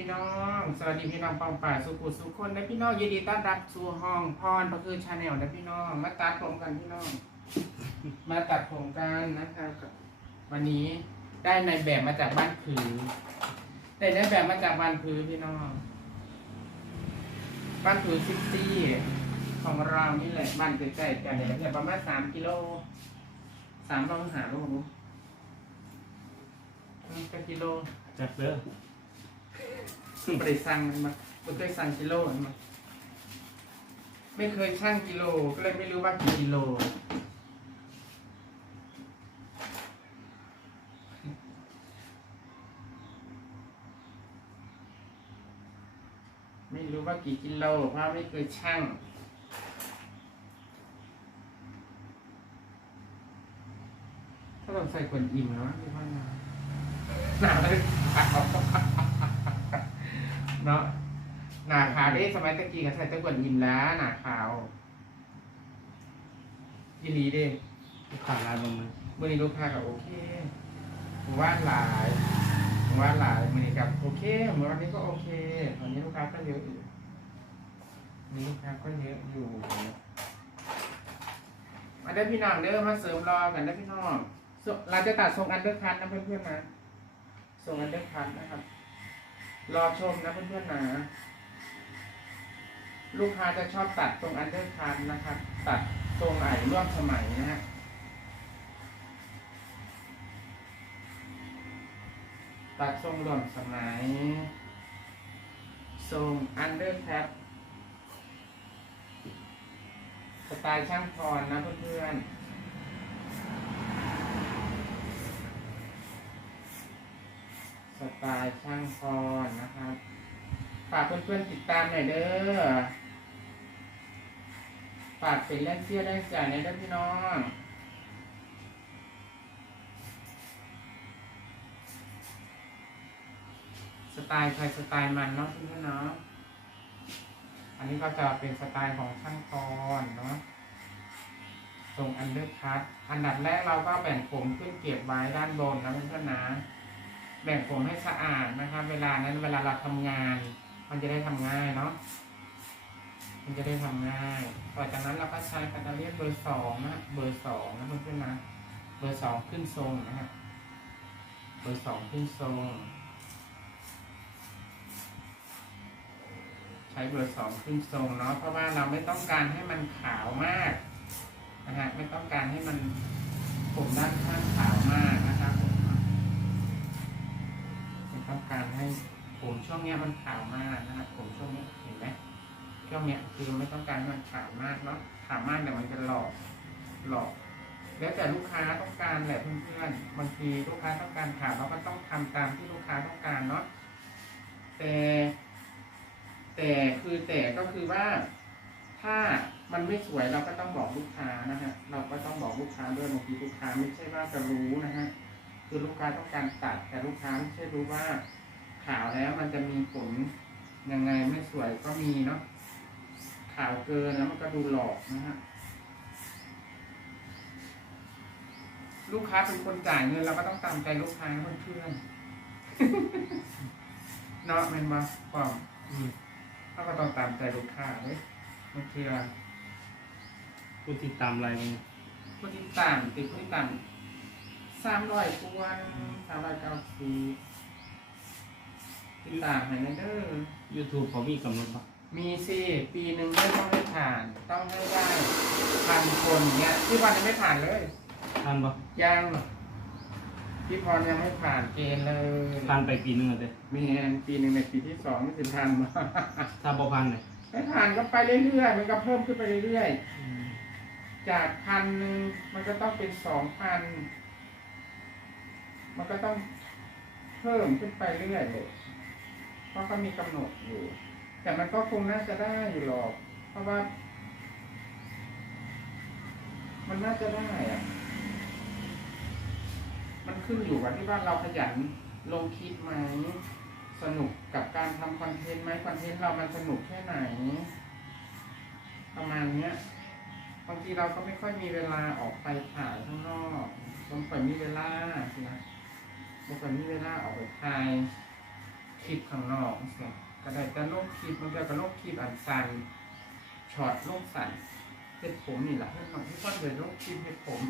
พี่น้อง สวัสดีพี่น้องปองป่าสุขุสุขคนและพี่น้องยินดีต้อนรับสู่ห้องพรประคือชาแนลนะพี่น้อง มาตัดผมกันพี่น้อง มาตัดผมกันนะครับกับวันนี้ได้ในแบบมาจากบ้านผือได้ในแบบมาจากบ้านผือพี่น้อง บ้านผือซิตี้ของเรานี่แหละบ้านใกล้ๆกันเนี่ยประมาณสามกิโลสามโลหาโลอืมก็กิโลจักเด้อ ไม่ได้สั่งมันมาไม่เคยสั่งกิโลมันมาไม่เคยชั่งกิโลก็เลยไม่รู้ว่ากี่กิโล ไม่รู้ว่ากี่กิโลเพราะไม่เคยชั่งถ้าเราใส่ขวดอิ่มแล้วไม่ว่านาหนาเลย เนาะหนาขาวได้สมัยตะกี้ก็ใส่ตะกวดอิ่มแล้วหนาขาวยินดีเด้ลูกค้าร้านลงมามื่อนี้ลูกค้ากับโอเคผมว่าหลายผมว่าหลายมื่อนี้กับโอเคเมื่อวันนี้ก็โอเควันนี้ลูกค้าก็เยอะอยู่วันนี้ลูกค้าก็เยอะอยู่มาได้พี่น้องเด้อมาเสริมรอกันได้พี่น้องส่งเราจะตัดทรงอันเดอร์คัทนะเพื่อนๆนะทรงอันเดอร์คัทนะครับ รอชมนะเพื่อนๆนะลูกค้าจะชอบตัดทรงอันเดอร์คัทนะครับ ตัดทรงไหนร่วมสมัยนะฮะตัดทรงหล่นสมัย ทรงอันเดอร์แคปสไตล์ช่างพรนะเพื่อนๆ สไตล์ช่างพรนะครับฝากเพื่อนๆติดตามหน่อยเด้อฝากเป็นแรงเชื่อแรงใจในเด้อพี่น้องสไตล์ใครสไตล์มันเนาะพี่เนาะอันนี้ก็จะเป็นสไตล์ของช่างกรเนาะทรงอันเดอร์คัตอันดับแรกเราก็แบ่งผมขึ้นเก็บไว้ด้านบนนะเพื่อนๆนะ แบ่งผมให้สะอาดนะครับเวลานั้นเวลาเราทำงาน มันจะได้ทำง่ายเนาะมันจะได้ทำง่ายต่อจากนั้นเราก็ใช้แบตเรี่เบอร์สองนะเบอร์สองนะเพื่อนๆนะเบอร์สองขึ้นทรงนะฮะเบอร์สองขึ้นทรง ใช้เบอร์สองขึ้นทรงเนาะเพราะว่าเราไม่ต้องการให้มันขาวมากนะฮะไม่ต้องการให้มันผมด้านข้างขาวมากนะครับผม ไม่ต้องการให้ผมช่วงเนี้ยมันขาวมากนะครับผมช่วงนี้เห็นไหมช่วงเนี้ยคือไม่ต้องการให้มันขาวมากเนาะขาวมากเดี๋ยวมันจะหลอกหลอก แล้วแต่ลูกค้าต้องการแหละเพื่อนๆบางทีลูกค้าต้องการขาวเราก็ต้องทำตามที่ลูกค้าต้องการเนาะแต่ แต่คือแต่ก็คือว่าถ้ามันไม่สวยเราก็ต้องบอกลูกค้านะฮะเราก็ต้องบอกลูกค้าด้วยบางทีลูกค้าไม่ใช่ว่าจะรู้นะฮะคือลูกค้าต้องการตัดแต่ลูกค้าไม่ใช่รู้ว่า ขาวแล้วมันจะมีผลยังไงไม่สวยก็มีเนาะขาวเกินแล้วมันก็ดูหลอกนะฮะลูกค้าเป็นคนจ่ายเงินเราก็ต้องตามใจลูกค้าเพื่อนๆเนาะเป็นมาปอมอืมเขาก็ต้องตามใจลูกค้าเว้ยบางทีว่าผู้ติดตามอะไรมึงผู้ที่ต่างติดผู้ที่ต่างสามร้อยกวนสามร้อยเก้าสิบ ติดต่างให้นะเด้อยูทูบเขามีกำหนดปะมีสิปีหนึ่งไม่ต้องให้ผ่าน ต้องให้ได้พันคนเนี้ยที่วันยังไม่ผ่านเลยท่านปะยังพี่พรยังไม่ผ่านเกณฑ์เลยท่านไปปีหนึงแล้วเด้มีแอนปีหนึ่งในปีที่สองไม่ถึงพันมา ถ้าบ่พันเนี่ยไม่ผ่านก็ไปเรื่อยๆ มันก็เพิ่มขึ้นไปเรื่อยๆ จากพันหนึ่งมันก็ต้องเป็นสองพัน มันก็ต้องเพิ่มขึ้นไปเรื่อยเลย เพราะเขามีกำหนดอยู่ แต่มันก็คงน่าจะได้อยู่หรอก เพราะว่า มันน่าจะได้อะมันขึ้นอยู่กับที่ว่าเราขยันลงคลิปไหมสนุกกับการทำคอนเทนต์ไหมคอนเทนต์เรามันสนุกแค่ไหน ประมาณเนี้ยบางทีเราก็ไม่ค่อยมีเวลาออกไปถ่ายข้างนอกบางคนมีเวลานะบางคนมีเวลาออกไปถ่าย คลิปข้างนอกเสียก็ได้แต่ลงคลิปมันก็กระลงคลิปอันสั้นช็อตลงสั้นเฮ็ดผมนี่แหละให้น้องที่ต้นเลยลงคลิปเฮ็ดผม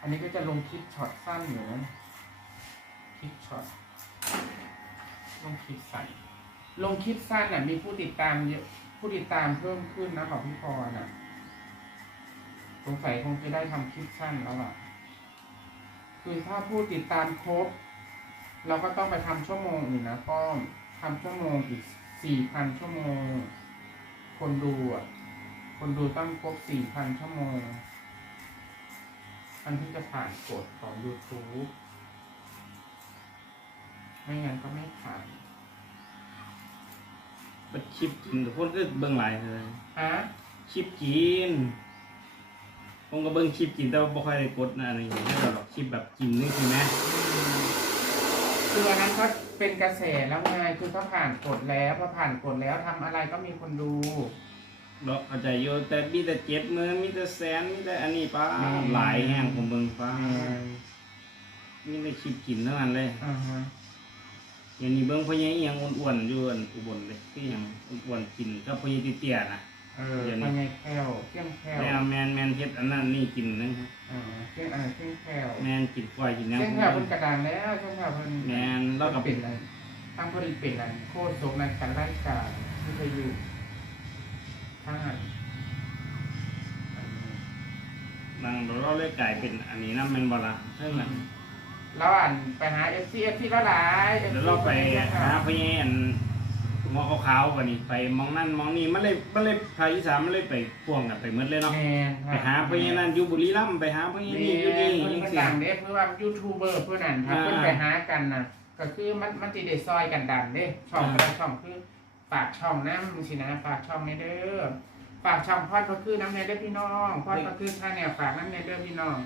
อันนี้ก็จะลงคลิปช็อตสั้นอยู่นคลิปช็อตลงคลิปสั้นลงคลิปสั้นน่ะมีผู้ติดตามเยอะผู้ติดตามเพิ่มขึ้นนะของพี่พรน่ะสงสัยคงจะได้ทำคลิปสั้นแล้วอะ คือถ้าผู้ติดตามครบ เราก็ต้องไปทำชั่วโมงอีกนะป้อมทำชั่วโมงอีกสี่พันชั่วโมง คนดูอะ คนดูต้องครบสี่พันชั่วโมง อันที่จะผ่านกฎของ YouTube ไม่งั้นก็ไม่ผ่านเป็นคลิปกินทุกคนก็เบิ่งหลายเลยฮะคลิปกินผมก็เบิ่งคลิปกินแต่ว่าบ่ค่อยได้กดนะอะไรอย่างเงี้ยหรอกคลิปแบบกินนี่คือแม่ คืออันนั้นเขาเป็นกระแสแล้วไงคือเขาผ่านกฎแล้วพอผ่านกฎแล้วทำอะไรก็มีคนดูเราเข้าใจอยู่แต่มีแต่เจ็ดหมื่นมีแต่แสนมีแต่อันนี้ป้าอืมหลายแห่งผมเบิ่งป้ามีแต่คลิปกินเท่านั้นเลยอ่าฮะอย่างนี้เบิ่งพ่อใหญ่อิหยังอ้วนๆอยู่อันอุบลเลยที่หยังอ้วนๆกินกับพ่อใหญ่เตี้ยๆนะ เออเดี๋ยวนี้ทำไงแคลเที่ยงแคลแม่แมนแมนเฮ็ดอันนั้นนี่กินนะครับอ่าเที่ยงอ่าเที่ยงแคลแมนกินกล้วยกินหยังเที่ยงแคลเพิ่นกระดังแล้วเที่ยงแคลเพิ่นแมนแล้วก็เป็นอะไรทั้งพอดีเป็นอะไรโคตรสมในการรายการที่เคยอยู่ท่านนั่งเราเลยกลายเป็นอันนี้นะแม่นบ่ล่ะเท่านั้นแล้วอ่านไปหาเอฟซีเอฟซีแล้วหลายเดี๋ยวเราไปหาพ่อใหญ่อัน หมอขาวๆกว่านี้ไปมองนั่นมองนี่มันเลยมันเลยภาคอีสานมันเลยไปพ่วงกันไปหมดเลยเนาะแมนไปหาพ่อใหญ่นั่นอยู่บุรีรัมย์ไปหาพ่อใหญ่นี่อยู่นี่เพื่จังอนซี่ดังเด้เพื่อว่ายูทูบเบอร์เพื่อนนั่นถ้าอ่าเพื่อนไปหากันน่ะ ก็คือมันมันติเดซอยกันดันเด้ช่องอ่า แต่ละช่องคือฝากช่องน้ำสินะฝากช่องในเด้อฝากช่องพอดก็คือน้ำในเด้อพี่น้องพอดก็คือท่าแนวฝากน้ำในเด้อพี่น้อง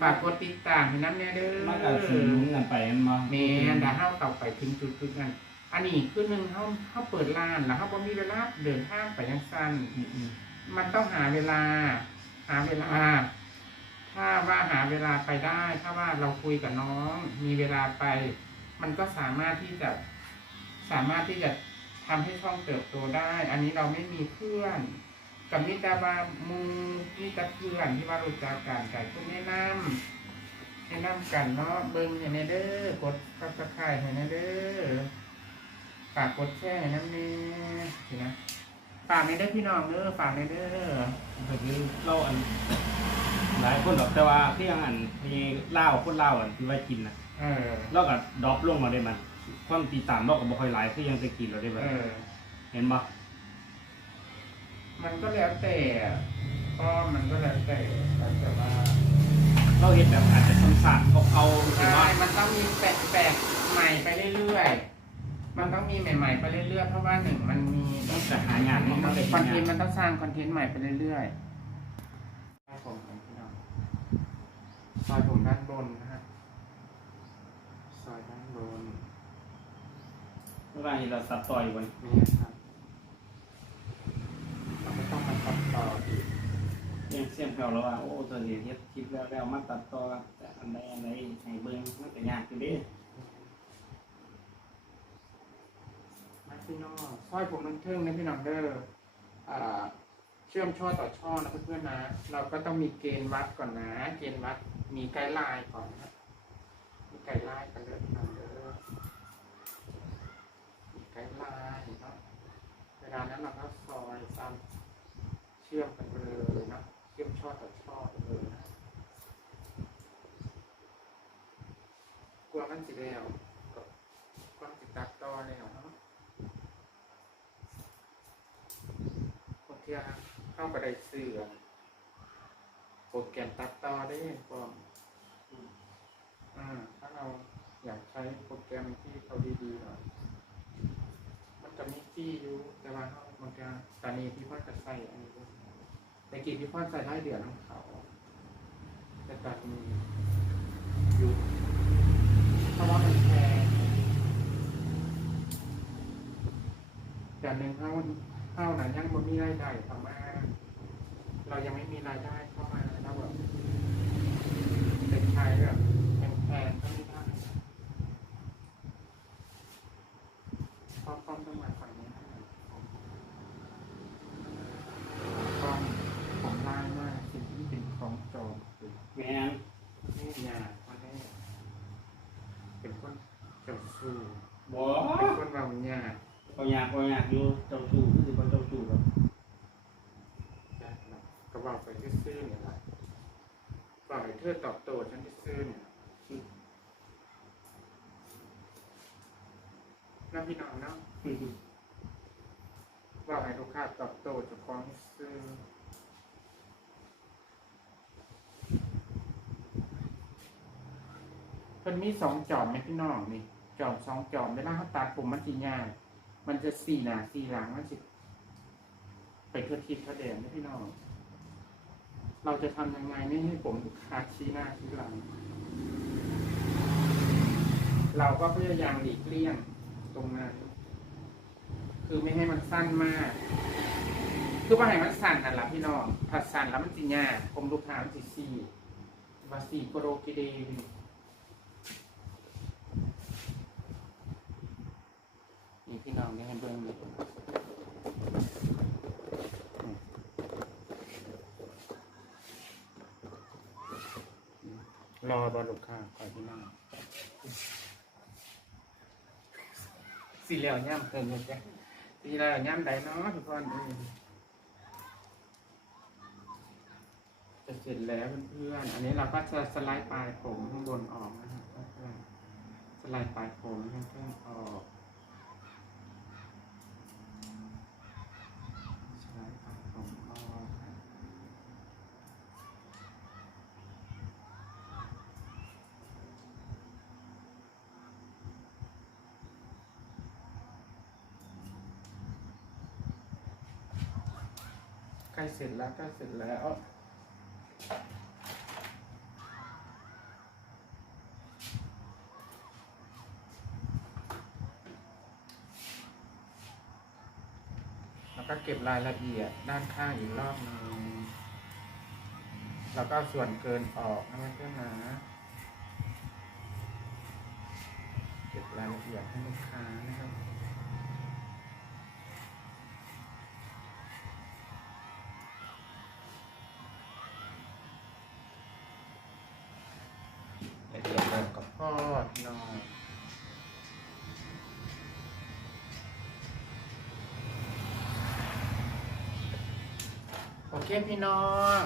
ฝากกดติดตามให้น้ำในเด้อมันก็สิลุ้นกันไปมันมา แม่นแต่เฮาต่อไปถึงจุดจุดนั้น อันนี้คือหนึ่งเฮาเฮาเปิดร้านแล้วเฮาบ่มีเวลาเดินทางไปยังสั้นมันต้องหาเวลา หาเวลา ถ้าว่าหาเวลาไปได้ ถ้าว่าเราคุยกับน้อง มีเวลาไป มันก็สามารถที่จะสามารถที่จะทำให้ช่องเติบโตได้ อันนี้เราไม่มีเพื่อนกับมิตรบามูมิตรเพื่อนที่ว่ารู้จักกันไก่คุณแนะนำแนะนำกันเนาะเบิ้งให้แน่เด้อกดซับสไครต์ให้น่เด้อ ฝากกดแชร์ให้น้ำเน่สินะฝากในเด้อพี่น้องเด้อฝากในเด้อๆก็คือเราอัน หลายคนดอกแต่ว่าที่ยังอันมีเล่าวคนเล่าวอันที่ว่ากินน่ะเออเราก็ดรอปลงมาได้มันความตีตามเราก็บ่ค่อยหลายคือยังจะกินเราได้แบบเออเห็นบ่มันก็แล้วแต่ก็มันก็แล้วแต่แต่ว่าเราเห็นแบบอาจจะซ้ำๆเขาๆสิใช่ว่ามันต้องมีแปลกแปลกๆใหม่ไปเรื่อยๆ มันต้องมีใหม่ๆไปเรื่อยๆ เพราะว่าหนึ่งมันมีต้องจะหางานมันก็เลยคอนเทหานต์มันต้องสร้างคอนเทนต์ใหม่ไปเรื่อยๆซอยผมของพี่น้องซอยผมด้านบนนะฮะซอยด้านบนเวลาที่เราตัดต่อยวันนี่ครับเราก็ต้องมาตัดต่ออีกยังเสียงแผ่วแล้วว่าโอ้ตัวเดียวเฮ็ดคลิปแล้วแล้วมาตัดต่อแต่อันใดอันใดให้เบิ่งมันก็ยากอยู่เด้ มา พี่น้องซอยผมน้ำเทิงนะพี่น้องเด้ออ่าเชื่อมช่อต่อช่อนะเพื่อนๆนะ เราก็ต้องมีเกณฑ์วัดก่อนนะ เกณฑ์วัดมีไกด์ไลน์ก่อนนะมีไกด์ไลน์กันเลยพี่น้องเด้อมีไกด์ไลน์เนาะเวลานั้นเราก็ซอยซ้ำเชื่อมกันเลยเนาะเชื่อมช่อต่อช่อเลยนะกลัวมันสิแล้วก็กลัวมันสิตัดต่อแล้ว เนาะบางทีเข้าไปได้เสื่อโปรแกรมตัดต่อได้ก่อนอ่าถ้าเราอยากใช้โปรแกรมที่เขาดีๆหน่อยมันจะมีฟรีอยู่แต่ว่าเขาบางทีตอนนี้พี่พ่อจะใส่อันนี้ด้วยแต่กี้พี่พ่อใส่ได้เดือนของเขาแต่ตอนนี้หยุดเพราะว่ามันแพงเดือนหนึ่งเขา เข้าหนังยังบ่มีรายได้เข้ามา เรายังไม่มีรายได้เข้ามาแล้วแบบเด็กชายแบบแพงๆก็ไม่ได้พอกล้องต้องมาฝั่งนี้นะกล้องผมล่างมากสิ่งที่เป็นของจอมคือแม่นนี่ยาคนแรกเป็นคนเจ้าสู้บ่เป็นคนเราเนี่ยากเขาอยากเขาอยากอยู่เจ้าชู้คือสิบ่เจ้าชู้หรอก ยาก หรอกก็บอกไปซื่อเนี่ยแหละบอกให้เธอตอบโต้ฉันที่ซื่อเนี่ยน้าพี่น้องเนาะบอกให้ลูกค้าตอบโต้จะฟ้าของซื่อเพิ่นมีสองจอมไหมพี่น้องนี่ จอมสองจอมเวลาเขาตัดผมมันจีง่ายมันจะสี่หน้าสี่หลังมันสิไปเพื่อทิศเพื่อแดนนะพี่น้อง เราจะทำยังไงไม่ให้ผมคาชี้หน้าชี้หลัง เราก็พยายามหลีกเลี่ยงตรงนั้น คือไม่ให้มันสั้นมาก คือว่าให้มันสั้นนั่นแหละพี่น้องถ้าสั้นแล้วมันจีง่าผมลูกค้ามันจีสี่วาสีโกโรกิเดนี่พี่น้องได้ให้เบิ้งเลยรอบอลู กค้าคอยพี่น้องสีเหลียวย่ำเพิ่มเลยจ้ะสีเหลียวย่ำใดเนาะทุกคนจะเสร็จแล้วเพื่อนๆอันนี้เราก็จะสไลด์ปลายผมข้างบนออกนะครับเพื่อนสไลด์ปลายผมให้เพื่อนออก ใช่ครับผมก็ใก ล้เสร็จแล้วใกล้เสร็จแล้ว แล้วก็เก็บรายละเอียดด้านข้างอีกรอบหนึงแล้วก็ส่วนเกินออกนะเพื่อนนะเก็บรายละเอียดให้ลูกค้านะครับ โอเคพี่น้อง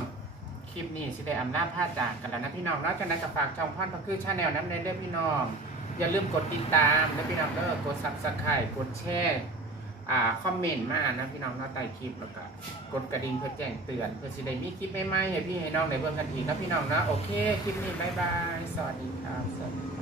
คลิปนี้สิได้อำนาจพาจากกันแล้วนะพี่น้องนอกจากนั้นก็ฝากช่องพ่อนพักคือชาแนลนั้นเลยเด้อพี่น้อง อย่าลืมกดติดตามนะพี่น้องเด้อกดซับสไครต์กดแชร์อ่าคอมเมนต์มานะพี่น้องเนาะใต้คลิปแล้วก็กดกระดิ่งเพื่อแจ้งเตือน เพื่อสิได้มีคลิปใหม่ๆให้พี่ให้น้องได้เบิ่งกันทีนะพี่น้องนะโอเค คลิปนี้บ๊ายบาย สวัสดีครับสวัสดี